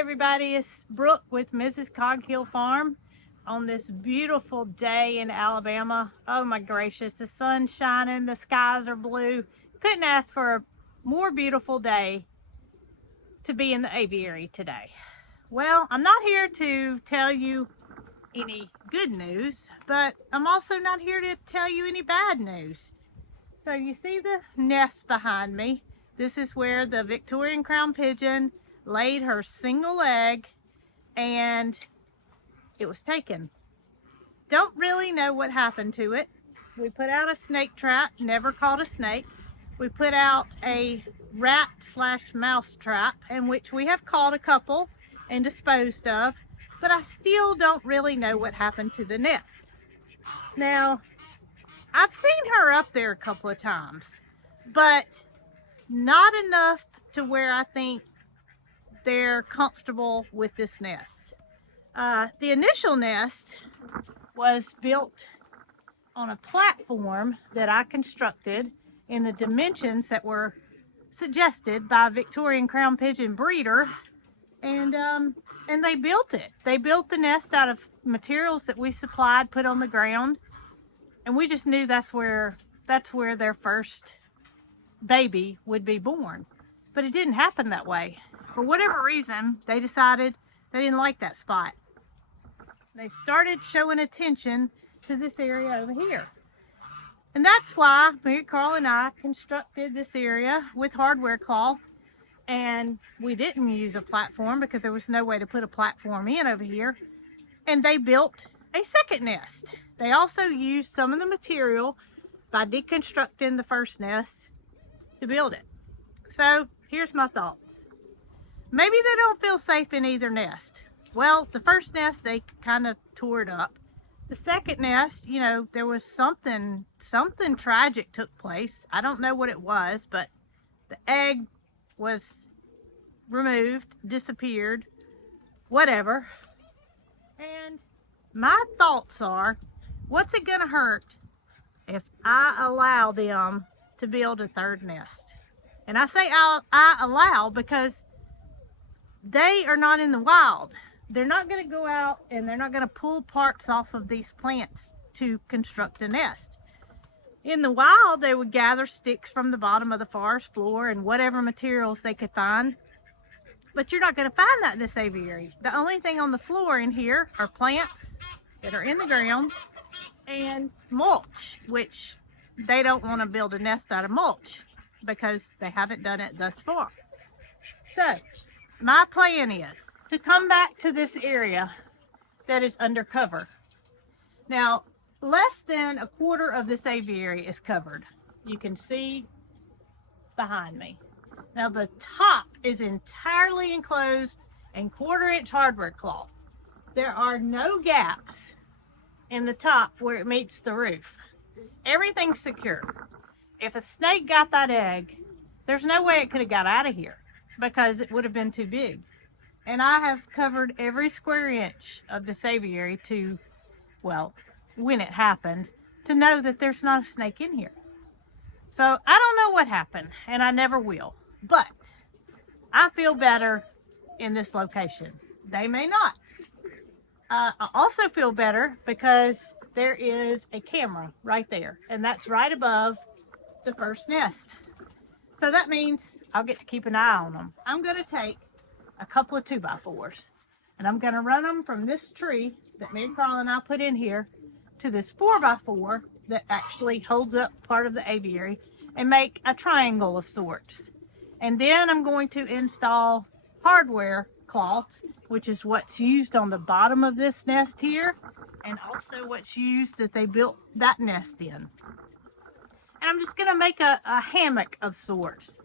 everybody, it's Brooke with Mrs. Cog Hill Farm on this beautiful day in Alabama. Oh my gracious, the sun's shining, the skies are blue. Couldn't ask for a more beautiful day to be in the aviary today. Well, I'm not here to tell you any good news, but I'm also not here to tell you any bad news. So you see the nest behind me. This is where the Victorian crown pigeon laid her single egg and it was taken. Don't really know what happened to it. We put out a snake trap, never caught a snake. We put out a rat/mouse trap in which we have caught a couple and disposed of, but I still don't really know what happened to the nest. Now, I've seen her up there a couple of times, but not enough to where I think they're comfortable with this nest. The initial nest was built on a platform that I constructed in the dimensions that were suggested by a Victorian crown pigeon breeder, and they built it. They built the nest out of materials that we supplied, put on the ground, and we just knew that's where their first baby would be born. But it didn't happen that way. For whatever reason, they decided they didn't like that spot. They started showing attention to this area over here. And that's why Marycarl and I constructed this area with hardware cloth. And we didn't use a platform because there was no way to put a platform in over here. And they built a second nest. They also used some of the material by deconstructing the first nest to build it. So here's my thoughts. Maybe they don't feel safe in either nest. Well, the first nest, they kind of tore it up. The second nest, you know, there was something tragic took place. I don't know what it was, but the egg was removed, disappeared, whatever. And my thoughts are, what's it gonna hurt if I allow them to build a third nest? And I say I allow because they are not in the wild. They're not going to go out and they're not going to pull parts off of these plants to construct a nest. In the wild, they would gather sticks from the bottom of the forest floor and whatever materials they could find. But you're not going to find that in this aviary. The only thing on the floor in here are plants that are in the ground and mulch, which they don't want to build a nest out of mulch because they haven't done it thus far. So my plan is to come back to this area that is undercover. Now, less than a quarter of this aviary is covered. You can see behind me. Now the top is entirely enclosed in 1/4-inch hardware cloth. There are no gaps in the top where it meets the roof. Everything's secure. If a snake got that egg, there's no way it could have got out of here because it would have been too big. And I have covered every square inch of this aviary to, well, when it happened, to know that there's not a snake in here. So I don't know what happened, and I never will. But I feel better in this location. They may not. I also feel better because there is a camera right there, and that's right above the first nest. So that means I'll get to keep an eye on them. I'm going to take a couple of 2x4s and I'm going to run them from this tree that Marycarl and I put in here to this 4x4 that actually holds up part of the aviary and make a triangle of sorts. And then I'm going to install hardware cloth, which is what's used on the bottom of this nest here and also what's used that they built that nest in. And I'm just going to make a hammock of sorts.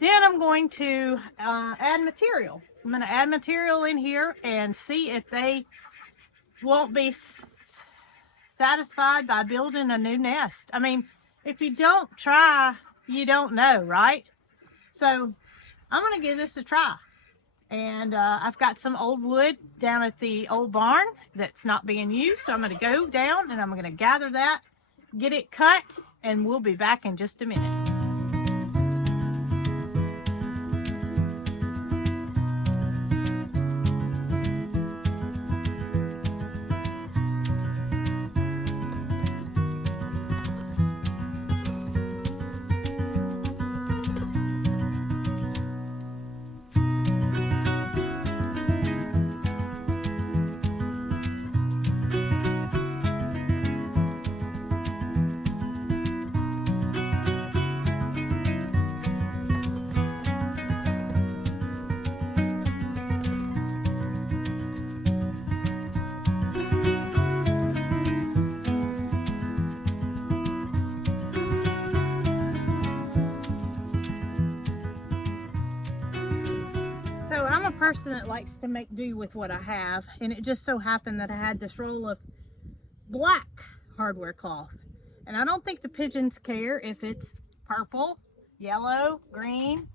Then I'm going to add material. I'm going to add material in here and see if they won't be satisfied by building a new nest. I mean, if you don't try, you don't know, right? So I'm going to give this a try. And I've got some old wood down at the old barn that's not being used. So I'm going to go down and I'm going to gather that, get it cut, and we'll be back in just a minute. a person that likes to make do with what I have, and it just so happened that I had this roll of black hardware cloth. And I don't think the pigeons care if it's purple, yellow, green,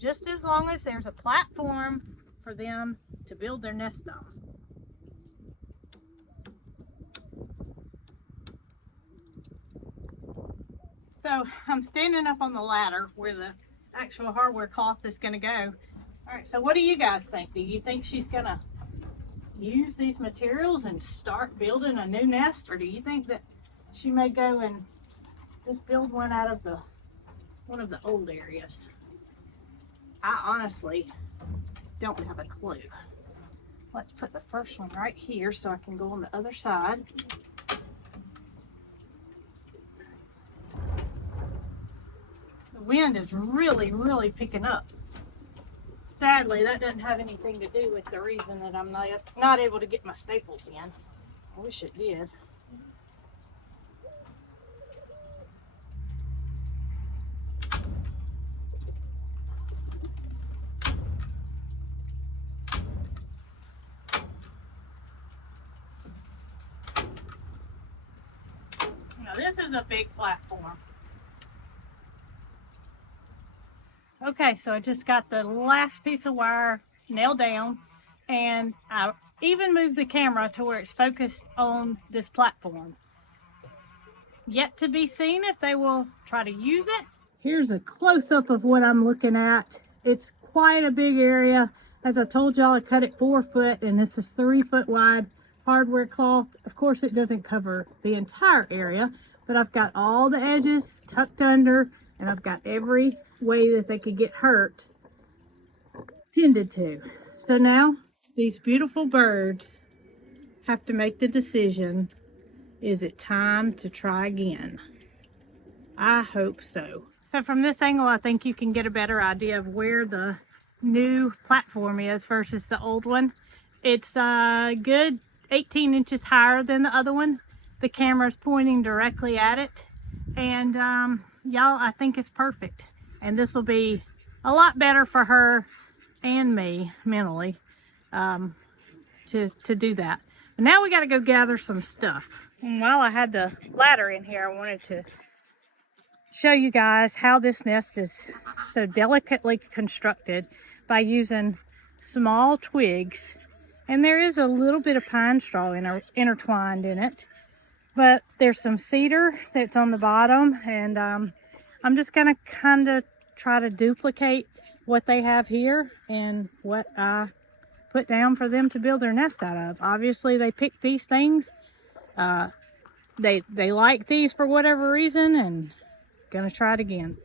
just as long as there's a platform for them to build their nest on. So I'm standing up on the ladder where the actual hardware cloth is going to go. All right, so what do you guys think? Do you think she's going to use these materials and start building a new nest, or do you think that she may go and just build one out of one of the old areas? I honestly don't have a clue. Let's put the first one right here so I can go on the other side. The wind is really, really picking up. Sadly, that doesn't have anything to do with the reason that I'm not able to get my staples in. I wish it did. Now this is a big platform. Okay, so I just got the last piece of wire nailed down, and I even moved the camera to where it's focused on this platform. Yet to be seen if they will try to use it. Here's a close-up of what I'm looking at. It's quite a big area. As I told y'all, I cut it 4 foot, and this is 3 foot wide hardware cloth. Of course, it doesn't cover the entire area, but I've got all the edges tucked under, and I've got every way that they could get hurt tended to. So now these beautiful birds have to make the decision, is it time to try again? I hope so. So from this angle, I think you can get a better idea of where the new platform is versus the old one. It's a good 18 inches higher than the other one. The camera's pointing directly at it, and y'all, I think it's perfect. And this will be a lot better for her and me mentally to do that. But now we got to go gather some stuff. And while I had the ladder in here, I wanted to show you guys how this nest is so delicately constructed by using small twigs. And there is a little bit of pine straw intertwined in it. But there's some cedar that's on the bottom, and I'm just gonna kind of try to duplicate what they have here and what I put down for them to build their nest out of. Obviously, they picked these things. They like these for whatever reason, and gonna try it again.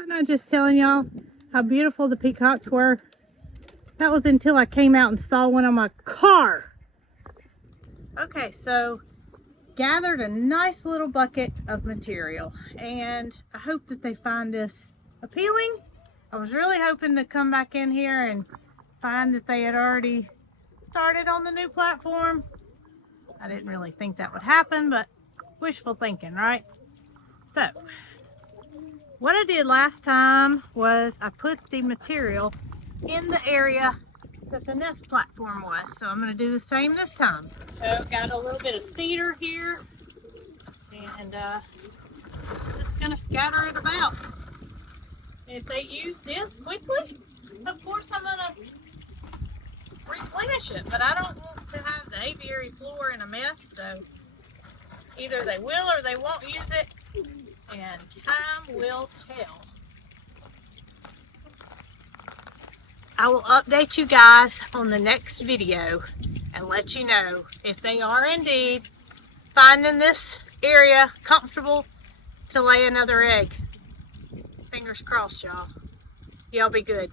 I'm not just telling y'all how beautiful the peacocks were. That was until I came out and saw one on my car. Okay, so gathered a nice little bucket of material, and I hope that they find this appealing. I was really hoping to come back in here and find that they had already started on the new platform. I didn't really think that would happen, but wishful thinking, right? So what I did last time was I put the material in the area that the nest platform was. So I'm going to do the same this time. So got a little bit of cedar here, and just going to scatter it about. If they use this quickly, of course I'm going to replenish it, but I don't want to have the aviary floor in a mess, so either they will or they won't use it, and time will tell. I will update you guys on the next video and let you know if they are indeed finding this area comfortable to lay another egg. Fingers crossed, y'all. Y'all be good.